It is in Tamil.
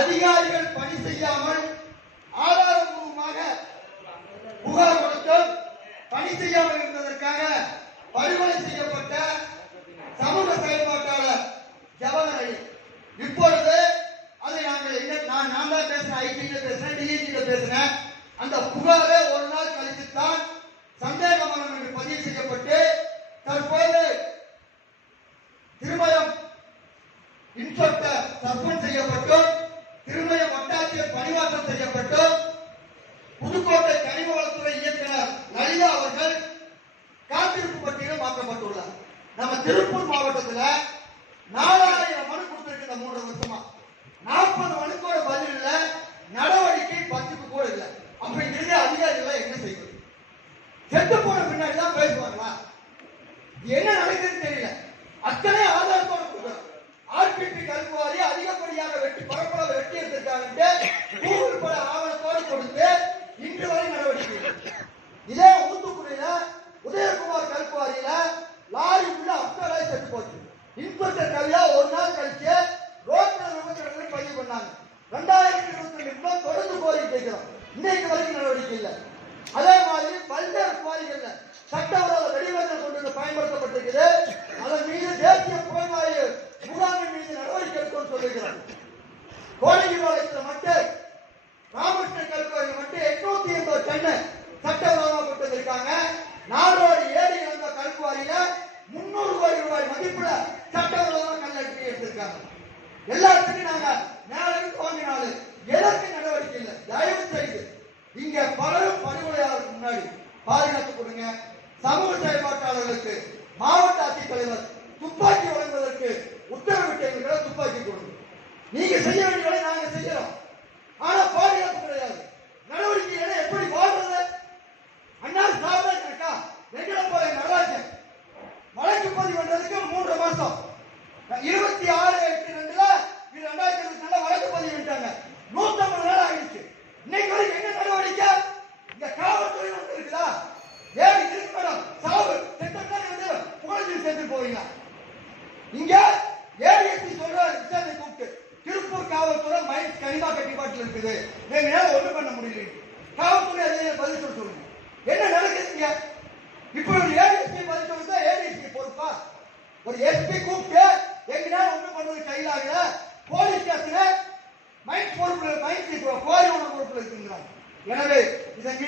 அதிகாரிகள் பணி செய்யாமல் ஆதாரபூர்வமாக புகார் கொடுத்தும் பணி செய்யாமல் இருந்ததற்காக படுகொலை செய்யப்பட்ட சமூக செயல்பாட்டாளர் ஜவஹரை இப்பொழுது அதை நாங்கள் என்ன நான் நான் தான் பேசுறேன் ஐடில பேசுறேன் டிஐடில பேசுறேன். அந்த புகாரே ஒரு நாள் கழித்து தான் சந்தேக மரணம் என்று பதிவு செய்யப்பட்டு தற்போது திருமயம் இன்ஸ்பெக்டர் சஸ்பெண்ட் செய்யப்பட்டும். நம்ம திருப்பூர் மாவட்டத்துல நாலாயிரம் மனு கொடுத்திருக்கு இந்த மூன்று வருஷமா. நாற்பது மனுக்கோட பதில் இல்ல நடவடிக்கை பத்துக்கு கூட இல்ல. அப்ப இங்க அதிகாரிகள் என்ன செய்வது செத்து போன பின்னாடி தான் பேசுவாங்களா? என்ன நடக்குதுன்னு தெரியல. அத்தனை ஆதாரத்தோட கொடுக்குறோம் ஆர்பிபி கல்குவாரி அதிகப்படியாக வெட்டி பரப்பளவு வெட்டி எடுத்திருக்காங்க கூகுள் பட ஆவணத்தோடு கொடுத்து இன்று வரை நடவடிக்கை இதே விபத்துகள் ரெண்டாயிரத்தி இருபத்தி ரெண்டுல தொடர்ந்து கோரிக்கை வைக்கிறோம். இன்னைக்கு வரைக்கும் நடவடிக்கை இல்லை. அதே மாதிரி பல்வேறு குவாரிகள்ல சட்டவிரோத வெடிமருந்துகள் கொண்டு வந்து பயன்படுத்தப்பட்டிருக்குது. அதன் மீது தேசிய புலனாய்வு முகாமின் மீது நடவடிக்கை எடுக்கணும்னு சொல்லியிருக்கிறோம் கோடைபாளையத்தில் மட்டும் ராமகிருஷ்ண கல்குவாரியில் மட்டும் எட்நூத்தி எண்பது டன்னு சட்டவிரோதமாக கொண்டு வந்திருக்காங்க. நாடோடி இருந்த வந்த கல்குவாரியில முன்னூறு கோடி ரூபாய் மதிப்புல சட்டவிரோதமாக கல் எடுத்து எடுத்திருக்காங்க. எல்லாத்துக்கும் நாங்கள் நேரம் துவங்கினாலே எதற்கு நடவடிக்கை இல்லை. தயவு செய்து இங்க பலரும் படுகொலையாளருக்கு முன்னாடி பாதுகாத்து கொடுங்க. சமூக செயல்பாட்டாளர்களுக்கு மாவட்ட ஆட்சித்தலைவர் துப்பாக்கி புகழ்ச்சி போறீங்க இங்க ஏடிஎஸ்பி சொல்றாரு விசாரணை கூப்பிட்டு திருப்பூர் காவல்துறை மைன்ஸ் கனிமா கட்டிப்பாட்டில் இருக்குது. எங்களால ஒண்ணும் பண்ண முடியல. காவல்துறை அதை பதில் சொல்ல சொல்லுங்க. என்ன நடக்குதுங்க இப்போ ஒரு ஏடிஎஸ்பி பதில் சொல்லுங்க ஏடிஎஸ்பி பொறுப்பா? ஒரு எஸ்பி கூப்பிட்டு எங்களால ஒண்ணும் பண்றது கையில் ஆகல போலீஸ் ஸ்டேஷன் மைண்ட் பொறுப்புல மைண்ட் கோரி ஒன்று பொறுப்புல இருக்குங்கிறாங்க. எனவே இதன்